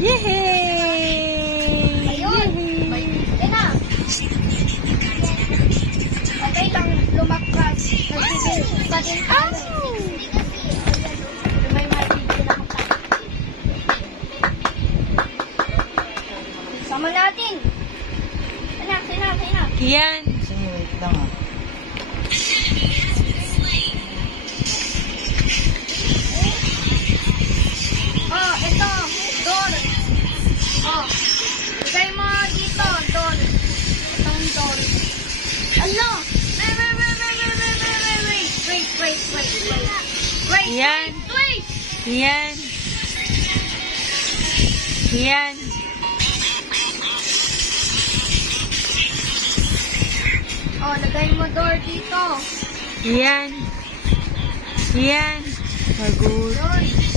Yehey! Ayun. Ayun na. Patay lang lumakas. Nagsibil pa din tayo. May mabibigil ako tayo. Sama natin. Sinak. Yan. Sige, wait lang ah. Oh, ito. Door. Oh. Lagay mo dito. Door. Itong door. Ano? Wait. Yan. Wait. Yan. Yan. Oh, lagay mo door dito. Yan. Yan. Pagod. Door.